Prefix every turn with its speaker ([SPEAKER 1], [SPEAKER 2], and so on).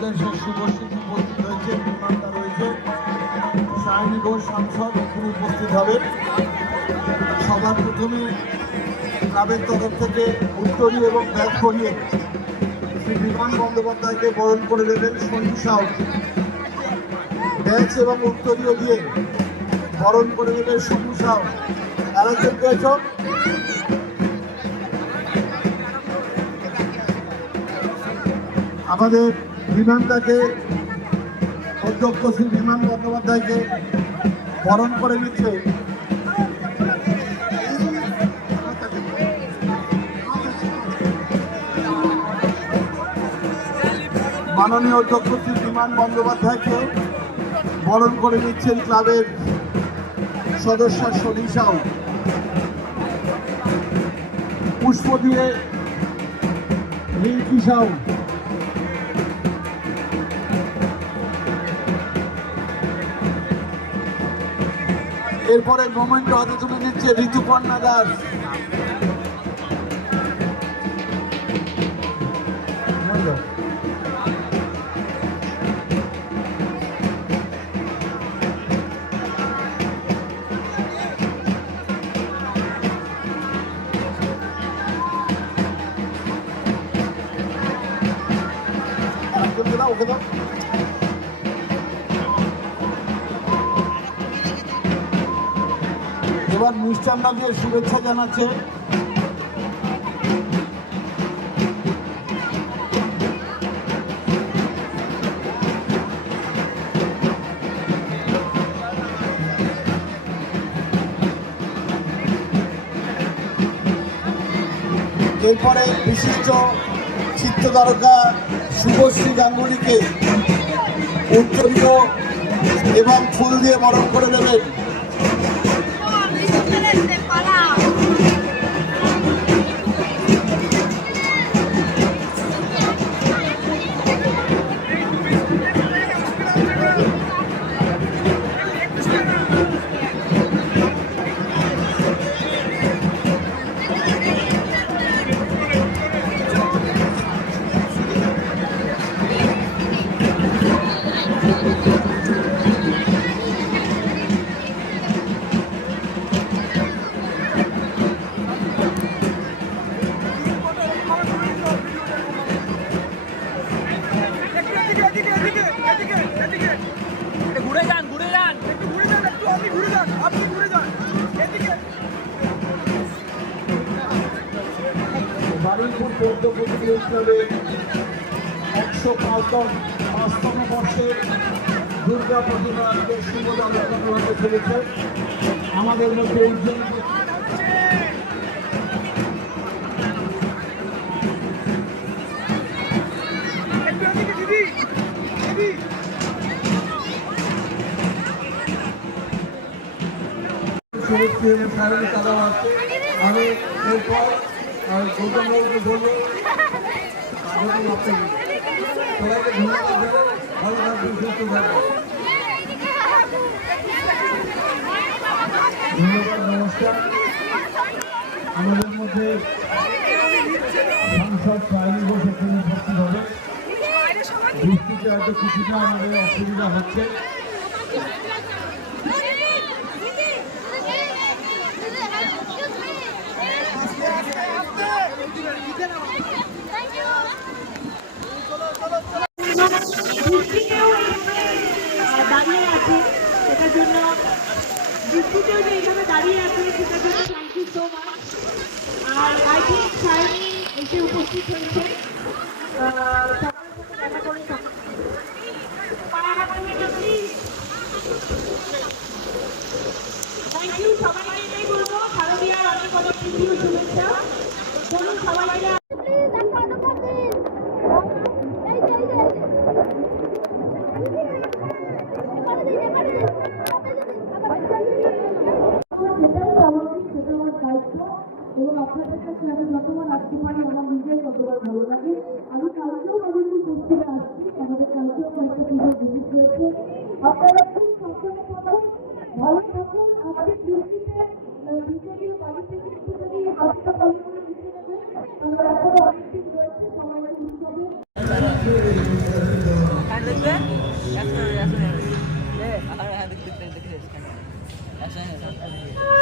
[SPEAKER 1] মধ্যে সে শুভশ্রী উপস্থিত হয়েছে বিমানটা রয়েছে। সায়নী ঘোষ সাংসদ, তিনি উপস্থিত হবেন। সবার প্রথমে ক্লাবের তরফ থেকে উত্তরী এবং ব্যাগ করিয়ে শ্রী বিমান বন্দ্যোপাধ্যায়কে বরণ করে দেবেন সঞ্জু সাউ ব্যাচ এবং উত্তরীয় দিয়ে বরণ করে দেবেন সঞ্জু সাউ আরেকজন পেয়েছ আমাদের বিমানটাকে অধ্যক্ষ শ্রী বিমান বন্দ্যোপাধ্যায়কে বরণ করে নিচ্ছে। মাননীয় অধ্যক্ষ শ্রী বিমান বন্দ্যোপাধ্যায়কে বরণ করে নিচ্ছেন ক্লাবের সদস্য সনি সাউ। পুষ্প দিয়ে রিঙ্কি সাউ। এরপরে মোমেন্ট হাতে তুলে নিচ্ছে ঋতুপর্ণা দাস। ওকে দাও। এবার মিষ্টান্ন দিয়ে শুভেচ্ছা জানাচ্ছে। এরপরে বিশিষ্ট চিত্রতারকা শুভশ্রী গাঙ্গুলিকে উত্তরীয় এবং ফুল দিয়ে বরণ করে দেবেন। পদ্ম প্রতিনিধি উৎসবে একশো পাঁচতম পাঁচতম বর্ষে দুর্গা প্রতিমা শুভদান হতে চলেছে। আমাদের মধ্যে উজ্জ্বল আদাব আছে। আমি এরপর আহ, গৌতম বাবুকে বলব গৌতম বাবুকে সবাইকে ধন্যবাদ আমাদের মধ্যে সাংসদ হবে। বৃষ্টিতে হয়তো কিছুটা আমাদের অসুবিধা হচ্ছে
[SPEAKER 2] Thank you.
[SPEAKER 3] বৃষ্টিতেও এইভাবে আহ, দাঁড়িয়ে আছে সেটার জন্য বৃষ্টিতেও যে এইভাবে দাঁড়িয়ে আছে সেটার জন্য থ্যাংক ইউ সো মাচ আর আই থিঙ্ক সায়নী এসে উপস্থিত হয়েছে দেখা করে থ্যাংক ইউ সবাইকে বলব শারদীয়ার অনেক অনেক শুভেচ্ছা। করছি আমি যতবার আসতে পারি আমার নিজের ততবার ভালো লাগে। আমি কালকেও আমাদের করছিলে আসছি। আমাদের কালকেও কয়েকটা পুজোর ভিজিট রয়েছে আপনারা খুব সাবধানে থাকুন ভালো থাকুন। আজকের দৃষ্টিতে নিচে গিয়ে বাড়ি থেকে একটু যদি হাতটা ভালো করে নিচে নেবেন আমরা এখনও অনেকদিন রয়েছে
[SPEAKER 4] সময়টা মিস হবে Yeah, I don't have a good thing to do. That's not it.